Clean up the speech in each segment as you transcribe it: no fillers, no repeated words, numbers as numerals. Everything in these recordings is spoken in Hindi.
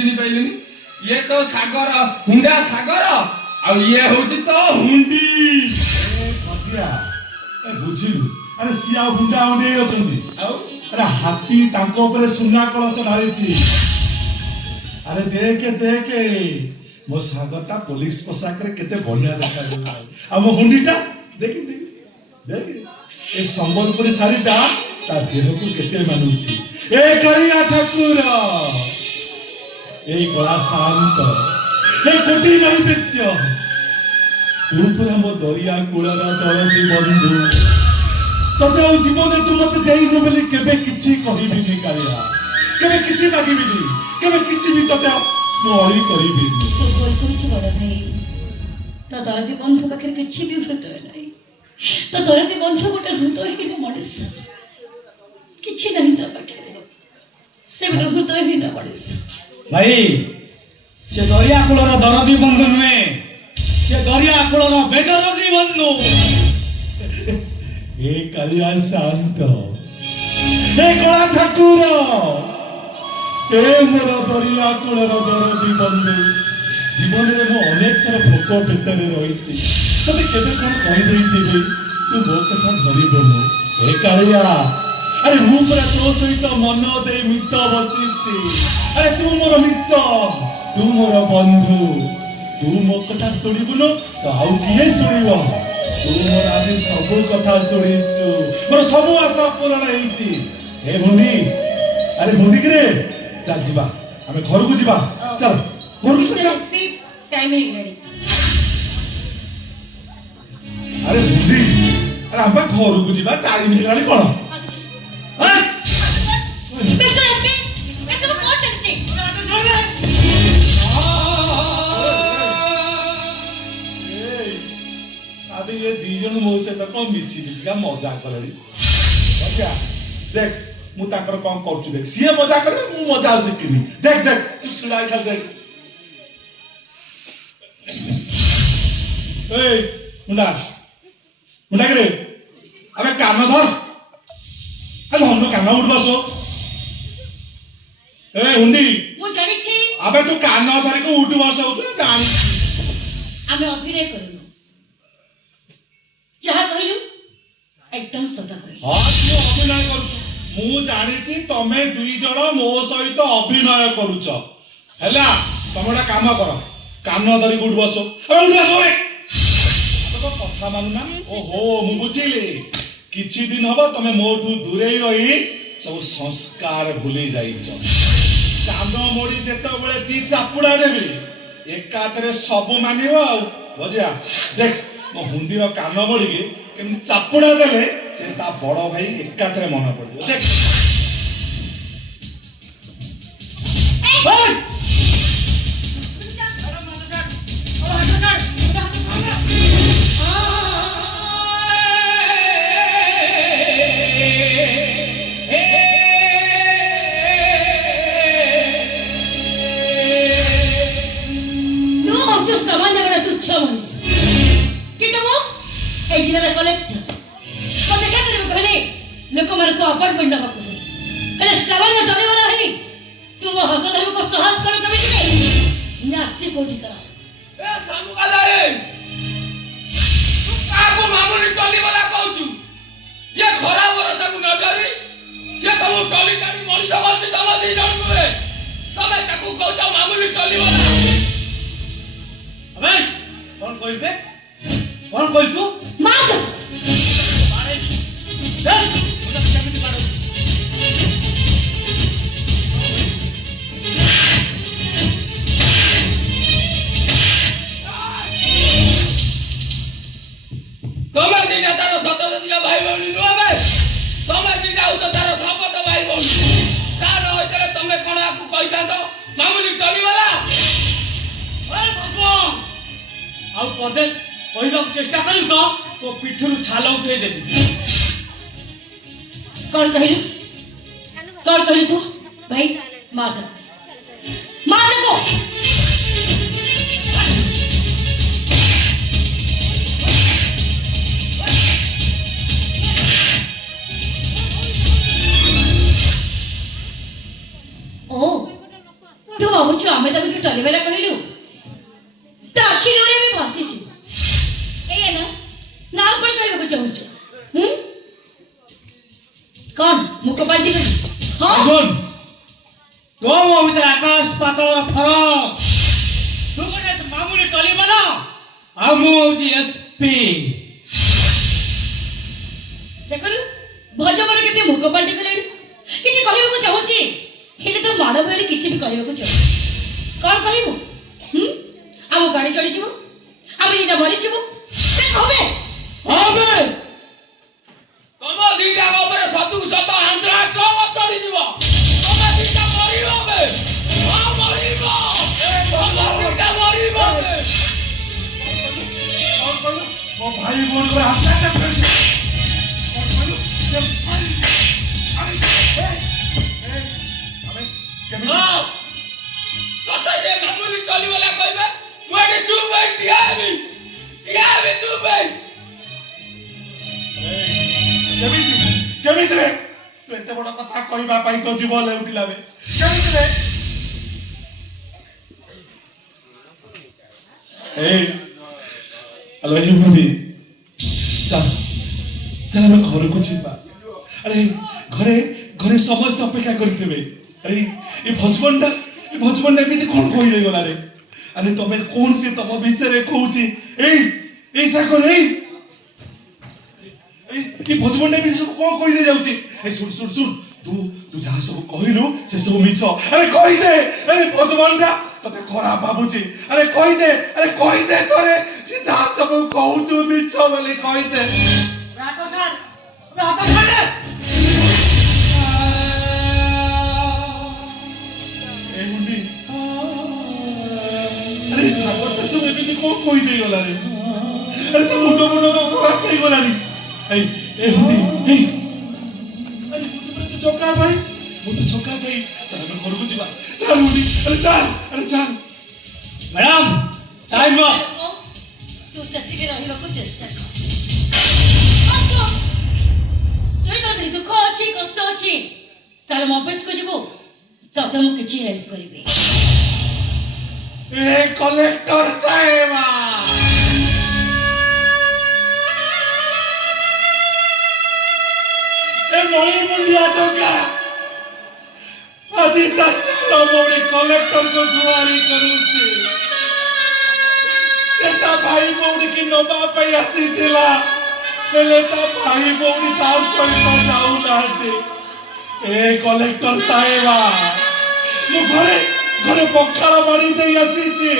चिनी पाइलेनी ये तो सागर हुंडा सागर आ ये होची तो हुंडी मजिया ए बुझिलु अरे सिया हुंडा हुंडे अछंती अरे हाथी तांको ऊपर सुना कलश ढाळीची अरे देखे मो सागरटा पुलिस पोशाक रे केते बढ़िया देखा जाय आ मो हुंडीटा देखि देख ए संबलपुरी साड़ीटा ता देह को केते मानुची ए करिया ठाकुर ए कला शांत ए कोटी नैवेद्य तू पूरा मो दरिया कूलर दरदी बंधु तते जीवन तू मत देइनु बोली केबे किछि कहिबिनी कालिया केबे किछि मागिबिनी केबे किछि भी तते मो अली करिबिनी तो बोल कुछ बड़ भाई तो दरदी बंधु पाखे किछि भी हृदय नाही तो दरदी बंधु गोटे हृदयहीन मनीष किछि नहीं तो पाखे से गोटे हृदयहीन मनीष भाई से दरिया कूलर दरदी बंधु नुहे से दरिया कूलर बेदरदी बंधु ए कालिया शांत ए कला ठाकुर ए मोर दरिया कूलर दरदी बंधु जीवन में मो अनेक थर भोक पेटरे रही तते केबे कोन कहि देइथिबे तू मो कथा धरिबनु ए कालिया अरे मु पूरा तो सहित मन दे मित बसिछि अरे तू मोर मित तू मोर बंधु तू मो कथा सुनिबुनु तो आउ किए सुनिबो तू मोर आदि सब कथा सुनिछु मोर सब आशा पूर्ण हेछि ए हुंडी अरे हुंडी करे चल जीवा हमें घर को जीवा चल घर को चल टाइम ही गड़ी अरे हुंडी अरे हम घर को जीवा टाइम ही गड़ी कोन हां मिस्टर एसपी ऐसे वो कौन चलছে अबे ये दीजन मो से तो कम मिछि का मजा करली अच्छा देख मु ताकर कोन करछु देख सिए मजा करे मु मजा सिकिनी देख छुड़ाई खा देख ए मुंडा करे अबे कान धर अरे हम कान उठ बसो ए हुंडी मु जानि छी अबे तू कान धर के उठ बसो तू जान आमे अभिनय करू जहा कहलु एकदम सदा कहलु हां तू अभिनय करू मु जानि छी तमे दुई जण मो सहित अभिनय करूछ हैला तमडा काम कर कान धरि उठ बसो अबे उठ बसो रे तो कथा मानु ना ओहो मु बुझिली किछि दिन हबो तमे मोठू दूरे रही सब संस्कार भूली जाइछ कान मोड़ी जेतो बेले ती चापुडा देबी एकातरे सब मानिबो आ बजिया देख मो हुंडीर कान मोड़ी के केमि चापुडा देले से ता बड़ भाई एकातरे मन पड़ो देख ओय लोक मन को अपॉइंटमेंट दबा को अरे सामान्य डरे वाला है तुम हक धर्म को साहस करो कभी नहीं नास्ती कोठी तरह ए सामु का जाए तू काको मामूली टली वाला कहू जे खराब भरोसा को न डरी जे कम टली टाणी मनीष बलसे जमा दे जाऊ रे तमे ताकू कहू मामूली टली वाला अबे कौन कहबे कौन कह तू मार दो मारे चल तमे दिना तारो सतत दिया भाई बहनी नुआ बे तमे दिना उत तारो संपत भाई बहनी तार होइतरे तमे कोन आकु कहिता तो मामूली टली वाला ओए बाबू आउ पदे कहबा चेष्टा करू तो पिठुरु छाल उठे देबी कौन कहलु तू भाई मार दो ओ तू बाबू ଆମେ ତାକୁ ଯୋଉ ଟଲିବାଲା କହିଲୁ ତା ଆଖି ଲୁହରେ ଆମେ ଭାସିଛୁ। ଏଇଆ ନା ନା ଆଉ କଣ କହିବାକୁ ଚାହୁଁଛୁ? କଣ ମୁକ ପାଲଟି ଗଲି? ହଁ ଶୁଣ ତୋ ମୋ ଭିତରେ ଆକାଶ ପାତାଳର ଫରକ। ତୁ ଗୋଟେ ମାମୁଲି ଟଲିବାଲା ଆଉ ମୁଁ ହଉଛି ଏସପି। ଦେଖୁନୁ ଭଜମର କେତେ ମୁକ ପାଲଟି ଗଲାଣି। କିଛି କହିବାକୁ ଚାହୁଁଛି ହେଲେ ତ ମାଡ଼ ଭୟରେ କିଛି ବି କହିବାକୁ ଚାହୁଁ। କଣ କହିବୁ? ଆମ ଗାଡ଼ି ଚଢ଼ିଯିବ, ଆମେ ଦିଟା ମରିଯିବୁ, হবে হবে ତମ ଦିଟା ଉପରେ ସତକୁ ସତ ଆନ୍ଧ୍ରା ଚମ ଚଢିଯିବ। ତମେ ଦିଟା ମରିବ ବେ। ହଁ ମରିବ। ତମ ଦିଟା ମରିବ ବେ। ମୋ ଭାଇ ଭଉଣୀଙ୍କର ଆଟାକ କରିଛି। ହଁ ତତେ ସେ ମାମୁଲି ଟଲିବାଲା କହିବେ ମୁଁ ଏଠି ଚୁପ୍ ହେଇ ଠିଆ ହେବି ଚୁପ୍ ହେଇ। କେମିତିରେ ତୁ ଏତେ ବଡ କଥା କହିବା ପାଇଁ ତ ଜୀବ ଲେଉଥିଲା ବେ କେମିତିରେ? ହ୍ୟାଲୋ ହୁଣ୍ଡି ଚାଲ ଚାଲ ଆମେ ଘରକୁ ଯିବା। ଆରେ ଘରେ ଘରେ ସମସ୍ତେ ଅପେକ୍ଷା କରିଥିବେ। ଆରେ ଏ ଭଜବନଟା ଏମିତି କଣ କହିଲେ ଗଲା ରେ? ଆରେ ତମେ କଣ ସେ ତମ ବିଷୟରେ କହୁଛି? ଏଇ ସାଗର ଏଇ ଭଜବନଟା ଏମିତି ସବୁ କଣ କହିଦେ ଯାଉଛି? ଶୁଣ ଶୁଣ ଶୁଣ ତୁ ଯାହା ସବୁ କହିଲୁ ସେ ସବୁ ମିଛ। ଆରେ କହିଦେ ଭଜବନଟା ତତେ ଖରାପ ଭାବୁଛି। ଆରେ କହିଦେ ଥରେ ସେ ଯାହା ସବୁ କହୁଛୁ ମିଛ ବୋଲି କହିଦେ। ରାତ ଛାଡ ଆରେ ସାଗରଟା ସବୁ ଏମିତି କଣ କହିଦେଇ ଗଲା ରେ? ଆରେ ତା ମୁଣ୍ଡ ଖରାପ ହେଇଗଲାଣି। ଚକା ଭାଇ ଚାଲ ଆମେ ଘରକୁ ଯିବା। ଚାଲ ହୁଣ୍ଡି ଚାଲ ମ୍ୟାଡାମ ଟାଇମ ତୁ ସେଠିକି ରହିବାକୁ ଚେଷ୍ଟା କର। ତୁଇ ତୋର କିଛି ଦୁଃଖ ଅଛି କଷ୍ଟ ଅଛି ତାହେଲେ ମୋ ଅଫିସକୁ ଯିବୁ, ତତେ ମୁଁ କିଛି ହେଲ୍ପ କରିବି। କଲେକ୍ଟର ସାହେବା ନଈ ମୁଣ୍ଡିଆ ଚକା ଆଜି ତା ସାନ ଭଉଣୀ କଲେକ୍ଟରକୁ ଗୁହାରି କରୁଛି। ସେ ତା ଭାଇ ଭଉଣୀକି ନବା ପାଇଁ ଆସିଥିଲା, ହେଲେ ତା ଭାଇ ଭଉଣୀ ତା ସହିତ ଯାଉନାହାନ୍ତି। କଲେକ୍ଟର ସାହେବା ମୁଁ ଘରେ ପଖାଳ ବାଢି ଦେଇ ଆସିଛି।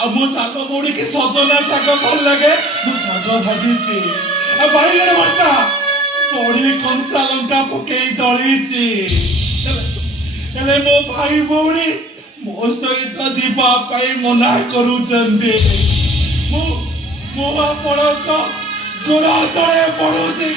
ଆଉ ମୋ ସାନ ଭଉଣୀକି ସଜନା ଶାଗ ଭଲ ଲାଗେ, ମୁଁ ଶାଗ ଭାଜିଛି। ଆଉ ବାଇଗଣ ଭର୍ତ୍ତା ବଢି କଞ୍ଚା ଲଙ୍କା ପକେଇ ଦଳିଛି। ହେଲେ ମୋ ଭାଇ ଭଉଣୀ ମୋ ସହିତ ଯିବା ପାଇଁ ମନା କରୁଛନ୍ତି। ମୁଁ ଆପଣଙ୍କ ଗୋଡ଼ ତଳେ ପଡୁଛି।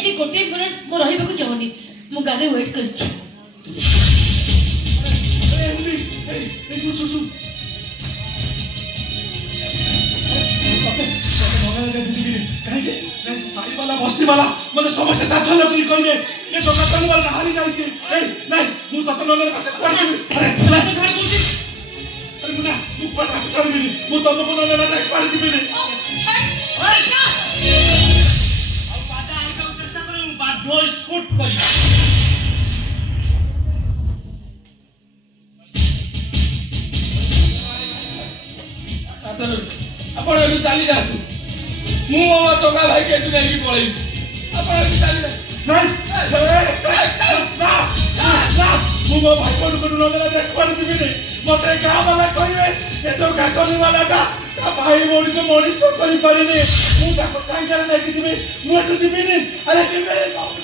ଏଠି ଗୋଟିଏ ମିନିଟ୍ ମୁଁ ରହିବାକୁ ଚାହୁଁନି, ମୁଁ ଗାଡିରେ ୱେଟ୍ କରିଛି। ବସ୍ତି ବାଲା ମତେ ସମସ୍ତେ ତାଚ୍ଛଲ୍ୟ କରି କହିବେ ଏ ଟଙ୍କା ଟଲିବାଲା ହାରି ଯାଇଛି। ନାଇଁ ମୁଁ ତତେ ନହେଲେ ମୁଁ ତମକୁ ନହେଲେ କୁଆଡେ ଯିବିନି। শুট করি। ଆପଣ ଏଠୁ ଚାଲି ଯାଆନ୍ତୁ, ମୁଁ ମୋ ଟଙ୍କା ଭାଇକି ଏଠୁ ନେଇକି ପଳେଇବି। ଆପଣ ଏଠୁ ଚାଲି ମୁଁ ମୋ ଭାଇ ମାନଙ୍କୁ ନହେଲେ କୁଆଡେ ଯିବିନି। ମତେ ଗାଁ ବାଲା କହିବେ ଏ ଯୋଉ ଗାଟଲି ବାଲାଟା ତା ଭାଇ ଭଉଣୀକୁ ମଣିଷ କରିପାରିନି, ମୁଁ ତାକୁ ସାଙ୍ଗରେ ନେଇକି ଯିବି। ମୁଁ ଏଠୁ ଯିବିନି। ଆରେ ଯିବିନି।